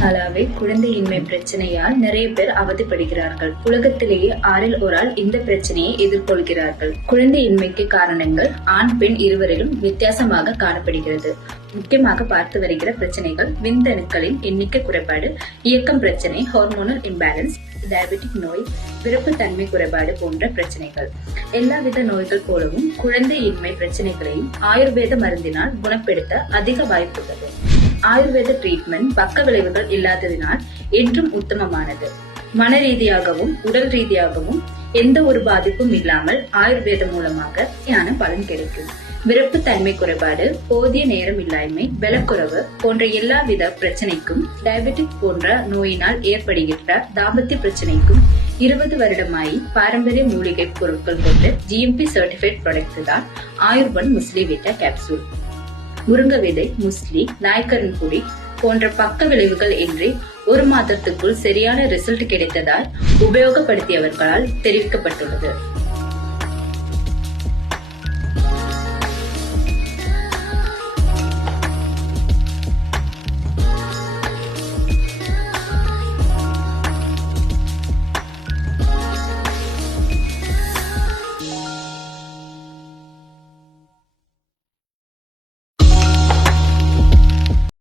நாளாவே குழந்தையின்மை பிரச்சனையால் நிறைய பேர் அவதிப்படுகிறார்கள். உலகத்திலேயே 6 1 ஆள் இந்த பிரச்சனையை எதிர்கொள்கிறார்கள். குழந்தையின்மைக்கு காரணங்கள் ஆண் பெண் இருவரிலும் வித்தியாசமாக காணப்படுகிறது. முக்கியமாக பார்த்து வருகிற பிரச்சனைகள் விந்தணுக்களின் எண்ணிக்கை குறைபாடு, இயக்கம் பிரச்சனை, ஹார்மோனல் இம்பேலன்ஸ், டயபெட்டிக் நோய், விருப்பத்தன்மை குறைபாடு போன்ற பிரச்சனைகள். எல்லாவித நோய்கள் போலவும் குழந்தையின்மை பிரச்சனைகளையும் ஆயுர்வேத மருந்தினால் குணப்படுத்த அதிக வாய்ப்புள்ளது. ஆயுர்வேத ட்ரீட்மெண்ட் பக்க விளைவுகள் இல்லாததினால் என்றும் உத்தமமானது. மன ரீதியாகவும் உடல் ரீதியாகவும் எந்த ஒரு பாதிப்பும் இல்லாமல் ஆயுர்வேதம் மூலமாக பலன் கிடைக்கும். விருப்பு தன்மை குறைபாடு, போதிய நேரம் இல்லாமை, பலக்குறைவு போன்ற எல்லாவித பிரச்சனைக்கும், டயபெட்டிக் போன்ற நோயினால் ஏற்படுகின்ற தாம்பத்திய பிரச்சனைக்கும் 20 வருடமாய் பாரம்பரிய மூலிகை பொருட்கள் கொண்டு GMP சர்டிபிகேட் ப்ராடக்ட் தான் ஆயுர்வன் முஸ்லி விட்டா கேப்சூல். முருங்கை விதை, முஸ்லி, நாய்க்கரன் பொடி போன்ற பக்க விளைவுகள் இன்றி 1 மாதத்துக்குள் சரியான ரிசல்ட் கிடைத்ததால் உபயோகப்படுத்தியவர்களால் தெரிவிக்கப்பட்டுள்ளது.